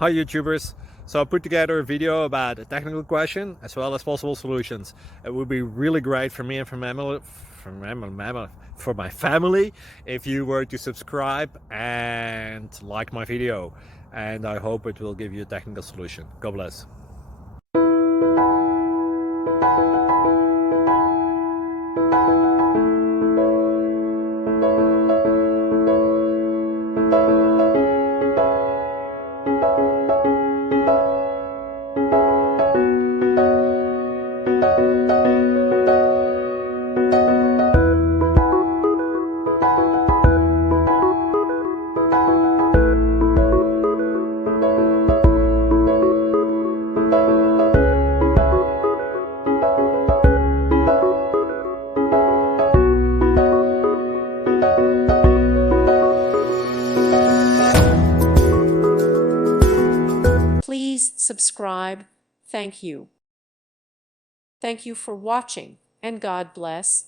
Hi YouTubers! So I put together a video about a technical question as well as possible solutions. It would be really great for me and for my family if you were to subscribe and like my video, and I hope it will give you a technical solution. God bless. Please subscribe. Thank you. Thank you for watching, and God bless.